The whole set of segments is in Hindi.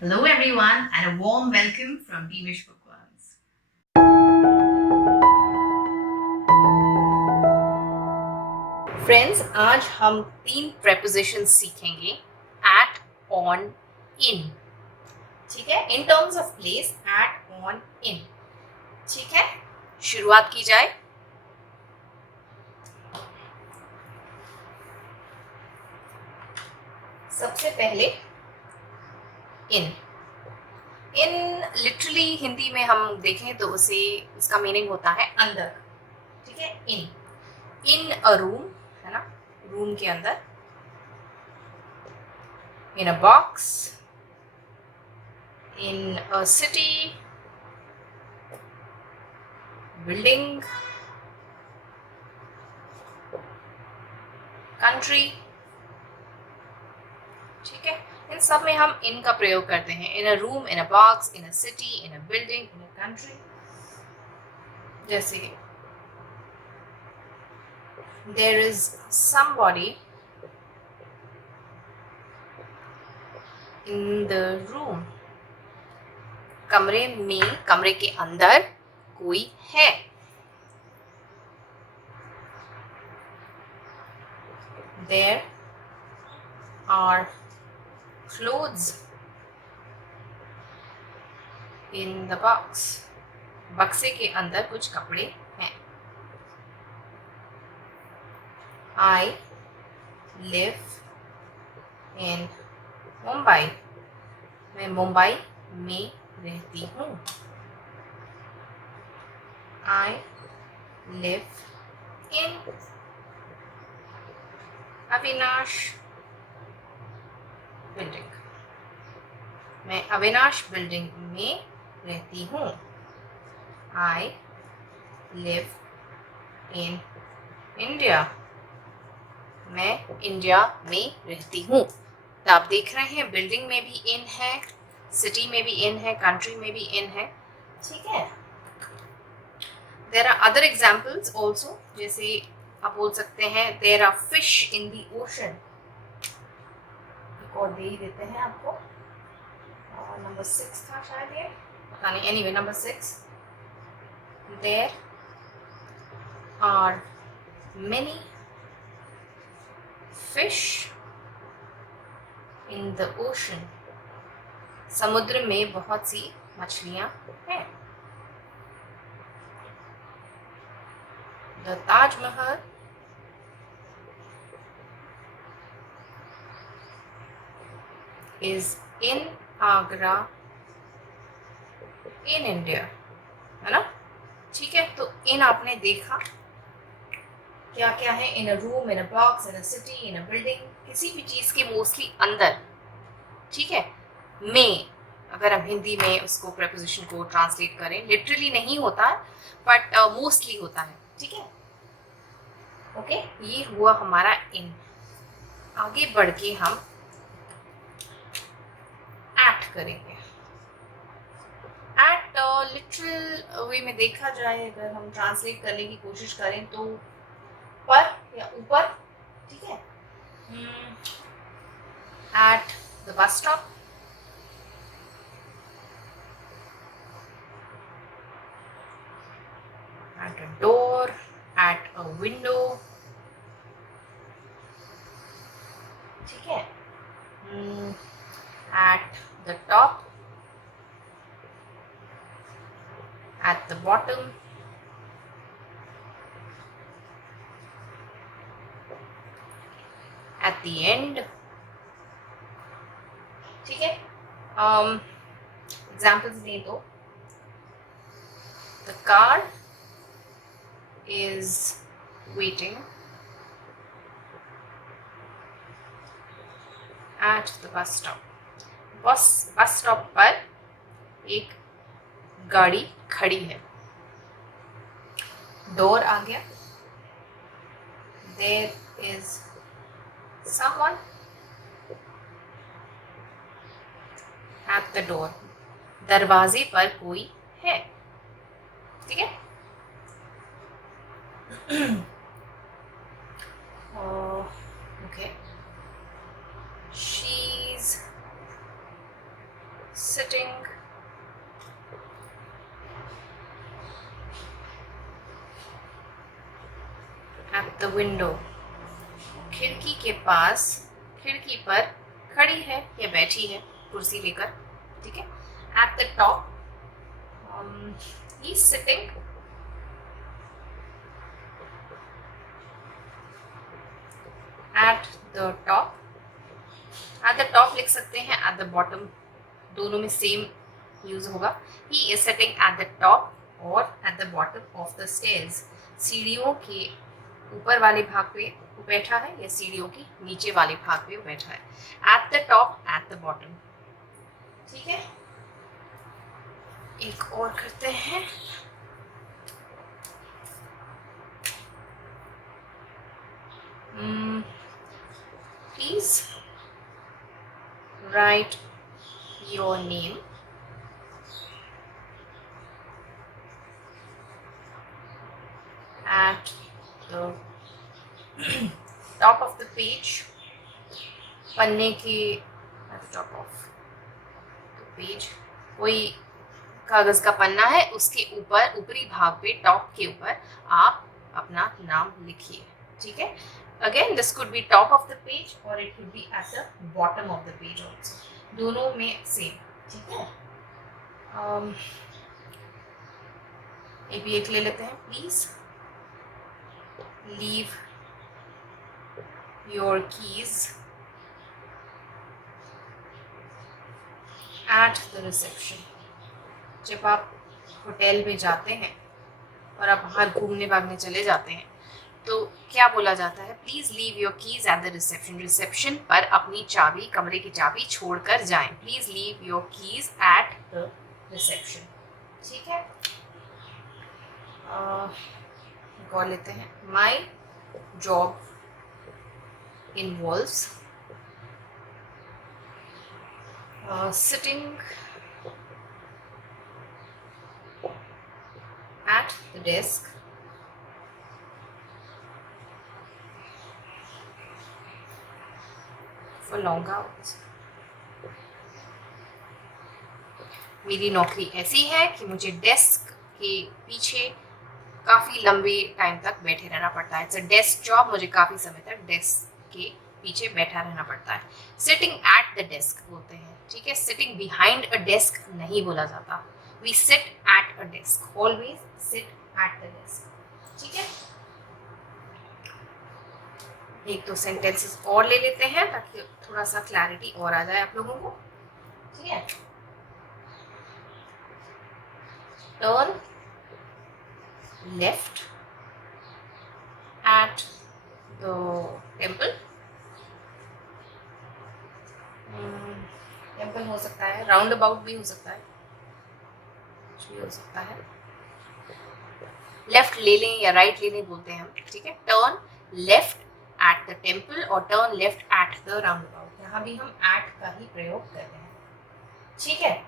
Hello, everyone, and a warm welcome from Beamish Bookworms. Friends, आज हम तीन prepositions सीखेंगे at, on, in. ठीक है, in terms of place, at, on, in. ठीक है, शुरुआत की जाए. सबसे पहले in. इन लिटरली हिंदी में हम देखें तो उसे इसका मीनिंग होता है अंदर. ठीक है, इन अ रूम, है ना, रूम के अंदर. In a box, in a city, building, country. ठीक है, इन सब में हम इन का प्रयोग करते हैं. In a room, in a box, in a city, in a building, in a country. जैसे there is somebody in the room. कमरे में, कमरे के अंदर कोई है. There are clothes in the box. बक्से के अंदर कुछ कपड़े हैं. I live in Mumbai. मैं मुंबई में रहती हूँ. I live in Avinash building. मैं अविनाश बिल्डिंग में रहती हूँ. I live in India. मैं इंडिया में रहती हूँ. तो आप देख रहे हैं बिल्डिंग में भी इन है, सिटी में भी इन है, कंट्री में भी इन है. ठीक है. There are other examples also. जैसे आप बोल सकते हैं there are fish in the ocean. एक और दे ही देते हैं आपको. नंबर 6 था शायद ये, पता नहीं. Anyway, number 6. There are many fish in the ocean. समुद्र में बहुत सी मछलियां हैं. The Taj Mahal is in Agra in India. है ना. ठीक है, तो इन आपने देखा क्या क्या है. In a room, in a box, in a city, in a building. किसी भी चीज के मोस्टली अंदर. ठीक है. में अगर हम हिंदी में उसको प्रेपोजिशन को ट्रांसलेट करें, लिटरली नहीं होता बट मोस्टली होता है. ठीक है. ओके, ये हुआ हमारा इन. आगे बढ़ के हम एट करेंगे. एट लिटरल वे में देखा जाए, अगर हम ट्रांसलेट करने की कोशिश करें तो पर या ऊपर. ठीक है. At the bus stop, at a door, at a window. ठीक है. At the top, at the bottom, at the end. ठीक है. एग्जाम्पल्स दें तो the car is waiting at the bus stop. Bus stop पर एक गाड़ी खड़ी है. डोर आ गया. There is someone at the door. दरवाजे पर कोई है. ठीक है. Okay. She's sitting at the window. खिड़की के पास, खिड़की पर खड़ी है या बैठी है कुर्सी लेकर, ठीक है. At the top, he is sitting at the top. At the top लिख सकते हैं, at the bottom, दोनों में सेम यूज होगा. He is sitting at the top और at the bottom of the stairs. सीढ़ियों के ऊपर वाले भाग पे वो बैठा है या सीढ़ियों की नीचे वाले भाग पे वो बैठा है. At the top, at the bottom. ठीक है. एक और करते हैं. Please write your name at the top of the page. पन्ने के at the top of the page, कोई कागज का पन्ना है, उसके ऊपर ऊपरी भाग पे, टॉप के ऊपर आप अपना नाम लिखिए. ठीक है. Again, this could be top of the page or it could be at the bottom of the page also. दोनों में सेम. ठीक है. ये भी एक ले लेते हैं. Please leave your keys at the reception. जब आप होटल में जाते हैं और आप बाहर घूमने भागने चले जाते हैं तो क्या बोला जाता है? Please leave your keys at the reception. Reception पर अपनी चाबी, कमरे की चाबी छोड़कर जाएं. Please leave your keys at the reception. ठीक है. और लेते हैं. My job involves sitting at the desk for long hours. मेरी नौकरी ऐसी है कि मुझे डेस्क के पीछे काफ़ी लंबे टाइम तक बैठे रहना पड़ता है. It's a desk job. मुझे काफ़ी समय तक डेस्क के पीछे बैठा रहना पड़ता है. सिटिंग एट द डेस्क बोलते हैं. ठीक है. सिटिंग बिहाइंड अ डेस्क नहीं बोला जाता. We sit at a desk. Always sit at the desk. ठीक है. एक दो सेंटेंसेस और ले लेते हैं ताकि थोड़ा सा क्लैरिटी और आ जाए आप लोगों को. ठीक है. Turn left at the temple. Temple हो सकता है, राउंड अबाउट भी हो सकता है, भी हो सकता है. लेफ्ट ले लें या राइट ले लें बोलते हैं हम. ठीक है. Turn left at the temple और turn left at the roundabout. यहाँ भी हम एट का ही प्रयोग करते हैं. ठीक है.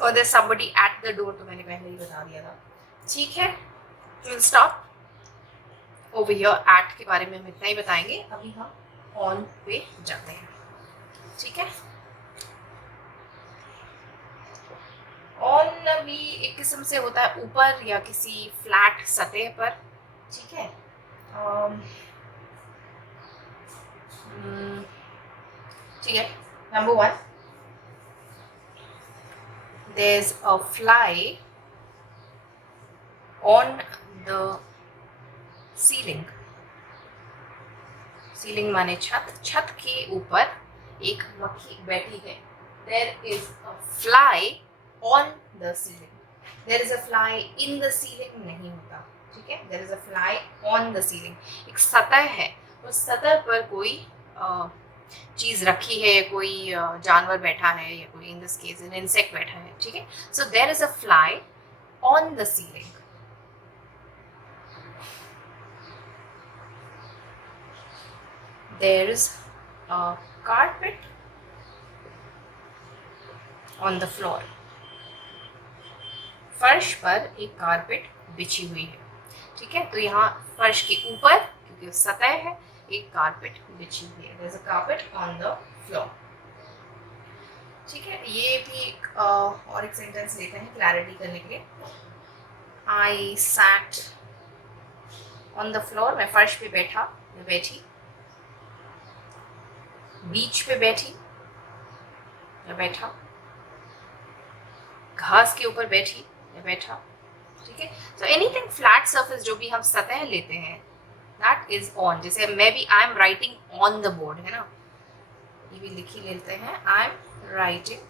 और there somebody at the door तो मैंने पहले ही बता दिया था. ठीक है. Will stop over here. At के बारे में हम इतना ही बताएंगे. अभी हम ऑन पे जाते हैं. ठीक है. ऑन भी एक किस्म से होता है ऊपर या किसी फ्लैट सतह पर. ठीक है. ठीक है. Number 1, there is a fly on the ceiling. Ceiling माने छत. छत के ऊपर एक मक्खी बैठी है. There is a fly on the ceiling. There is a fly in the ceiling नहीं होता. ठीक है. There is a fly on the ceiling. एक सतह है, उस सतह पर कोई चीज रखी है, कोई जानवर बैठा है या कोई, in this case an insect बैठा है. ठीक है. So there is a fly on the ceiling. There is a carpet on the floor. फर्श पर एक कारपेट बिछी हुई है. ठीक है. तो यहाँ फर्श के ऊपर, क्योंकि सतह है, एक कारपेट बिछी हुई है. There is a carpet on the floor. ठीक है, ये भी और एक सेंटेंस लेते हैं क्लैरिटी करने के लिए। I sat on the floor, मैं फर्श पे बैठा या बैठी। बीच पे बैठी या बैठा। घास के ऊपर बैठी या बैठा। ठीक है, तो एनीथिंग फ्लैट सरफेस जो भी हम सतह लेते हैं दैट इज ऑन। जैसे मैं भी I am writing on the board, है ना, ये भी लिख ही लेते हैं, I am writing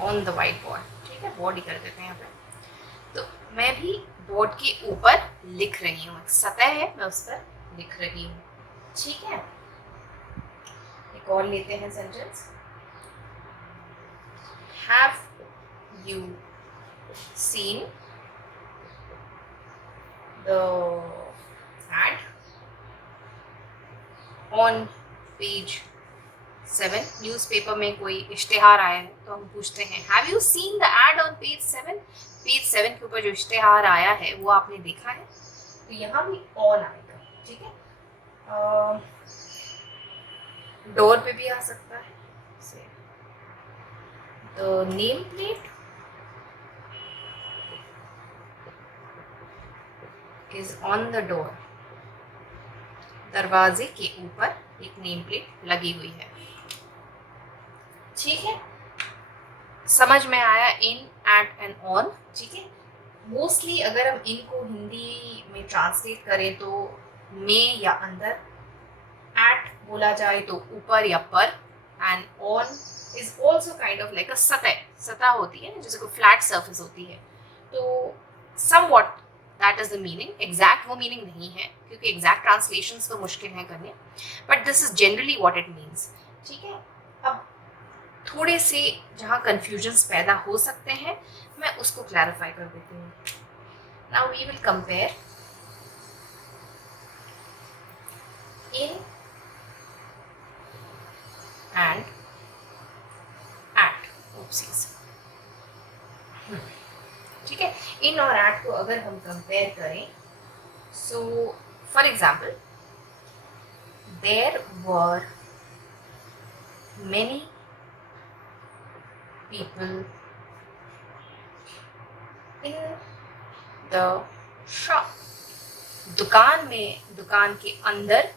on the white board. ठीक है, बोर्ड ही कर देते हैं यहाँ पे। तो मैं भी बोर्ड के ऊपर लिख रही हूँ, सतह है, मैं उस पर लिख रही हूँ। ठीक है, एक और लेते हैं sentence. Have you seen the ad on page 7? Newspaper में कोई इश्तेहार आया है तो हम पूछते हैं have you seen the ad on page 7? Page 7 के ऊपर जो इश्तेहार आया है वो आपने देखा है? तो यहाँ भी ऑन आएगा। ठीक है, डोर पे भी आ सकता है। The name plate is on the door. दरवाजे के ऊपर एक नेम प्लेट लगी हुई है। ठीक है, समझ में आया इन, एट एंड ऑन। ठीक है, मोस्टली अगर हम इनको हिंदी में ट्रांसलेट करें तो में या अंदर, एट बोला जाए तो ऊपर या पर, and on is also kind of like अ सतह। सतह होती है ना, जैसे कोई फ्लैट सर्फेस होती है। तो somewhat that is the meaning. Exact वो मीनिंग नहीं है क्योंकि एग्जैक्ट ट्रांसलेशंस तो मुश्किल है करने, but this is generally what it means. ठीक है, अब थोड़े से जहाँ कन्फ्यूजन्स पैदा हो सकते हैं मैं उसको क्लैरिफाई कर देती हूँ। Now we will compare in and at. ओप्सीज। ठीक है, इन और एट को अगर हम कंपेयर करें, so for example there were many people in the shop। दुकान में, दुकान के अंदर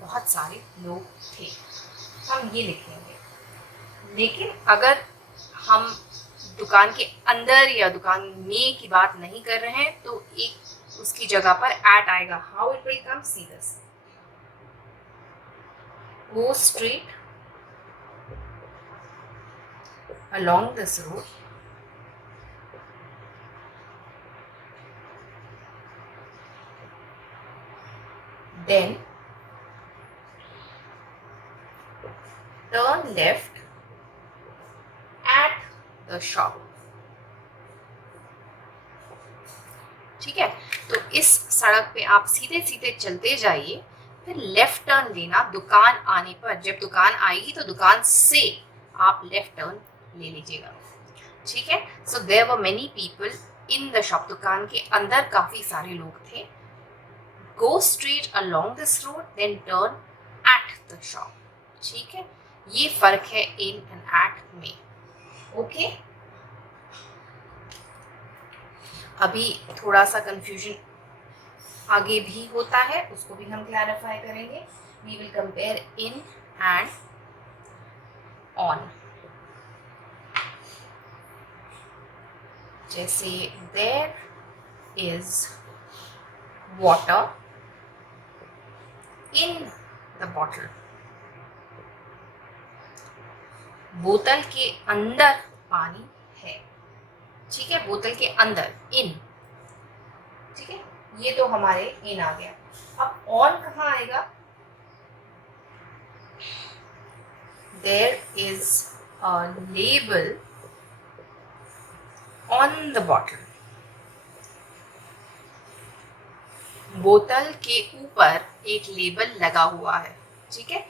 बहुत सारे लोग थे, हम ये लिखेंगे। लेकिन अगर हम दुकान के अंदर या दुकान में की बात नहीं कर रहे हैं तो एक उसकी जगह पर एट आएगा। How it will come, see this. Go straight along this road, then turn left at the shop। ठीक है, तो इस सड़क पे आप सीधे सीधे चलते जाइए, फिर लेफ्ट टर्न लेना दुकान आने पर। जब दुकान आएगी तो दुकान से आप लेफ्ट टर्न ले लीजिएगा। ठीक है, so there were many people in the shop. दुकान के अंदर काफी सारे लोग थे। Go straight along this road, then turn at the shop. ठीक है, ये फर्क है इन एंड एट में। ओके, अभी थोड़ा सा कंफ्यूजन आगे भी होता है, उसको भी हम क्लैरिफाई करेंगे। We will compare in and on. जैसे there is water in the bottle. बोतल के अंदर पानी है। ठीक है, बोतल के अंदर, इन। ठीक है, ये तो हमारे इन आ गया। अब ऑन कहाँ आएगा? There is a label on the bottle. बोतल के ऊपर एक लेबल लगा हुआ है। ठीक है,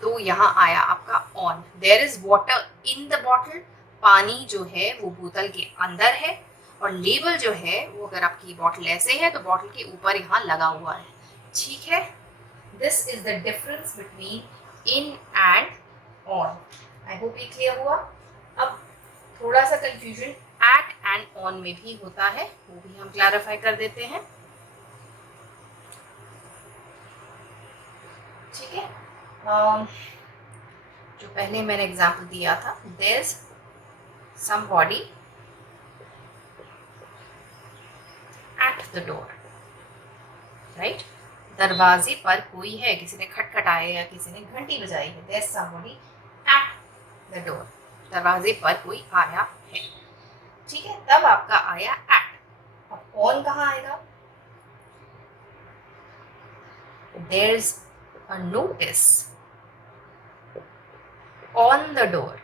तो यहाँ आया आपका on. There is water in the bottle, पानी जो है वो बोतल के अंदर है, और लेबल जो है वो अगर आपकी बॉटल ऐसे है तो बॉटल के ऊपर यहाँ लगा हुआ है। ठीक है, this is the difference between in and on. I hope ये क्लियर हुआ। अब थोड़ा सा कंफ्यूजन एट एंड ऑन में भी होता है, वो भी हम क्लैरिफाई कर देते हैं। ठीक है, जो पहले मैंने एग्जांपल दिया था, there is somebody at the door, right. दरवाजे पर कोई है, किसी ने खटखटाया या किसी ने घंटी बजाई है। There is somebody at the door, दरवाजे पर कोई आया है। ठीक है, तब आपका आया एट। अब ऑन कहाँ आएगा? There is a notice on the door,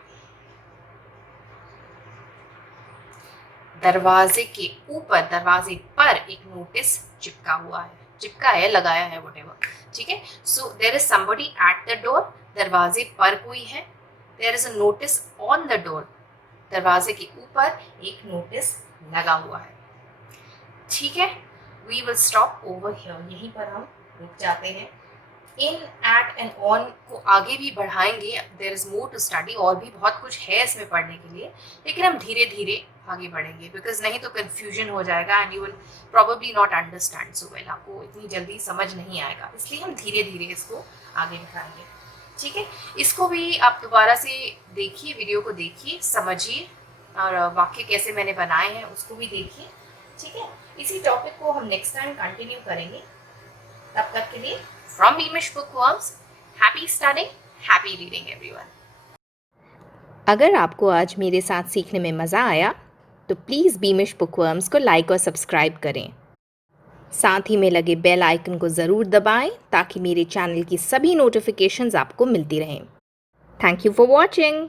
दरवाजे के ऊपर, दरवाजे पर एक नोटिस चिपका हुआ है, चिपका है, लगाया है, व्हाटएवर। ठीक है, so there is somebody at the door, दरवाजे पर कोई है। There is a notice on the door, दरवाजे के ऊपर एक नोटिस लगा हुआ है। ठीक है, we will stop over here, यहीं पर हम रुक जाते हैं। इन, एट एंड ऑन को आगे भी बढ़ाएंगे, there is more to study, और भी बहुत कुछ है इसमें पढ़ने के लिए, लेकिन हम धीरे धीरे आगे बढ़ेंगे, बिकॉज नहीं तो कन्फ्यूजन हो जाएगा and you will probably not understand so well, आपको इतनी जल्दी समझ नहीं आएगा, इसलिए हम धीरे धीरे इसको आगे बढ़ाएंगे। ठीक है, इसको भी आप दोबारा से देखिए, वीडियो को देखिए, समझिए, और वाक्य कैसे मैंने बनाए हैं उसको भी देखिए। ठीक है, इसी टॉपिक को हम नेक्स्ट टाइम कंटिन्यू करेंगे। तब तक के लिए from Beamish bookworms, happy studying, happy reading everyone. अगर आपको आज मेरे साथ सीखने में मज़ा आया तो प्लीज़ बीमिश बुकवर्म्स को लाइक और सब्सक्राइब करें। साथ ही में लगे बेल आइकन को ज़रूर दबाएं ताकि मेरे चैनल की सभी नोटिफिकेशंस आपको मिलती रहें। Thank you for watching.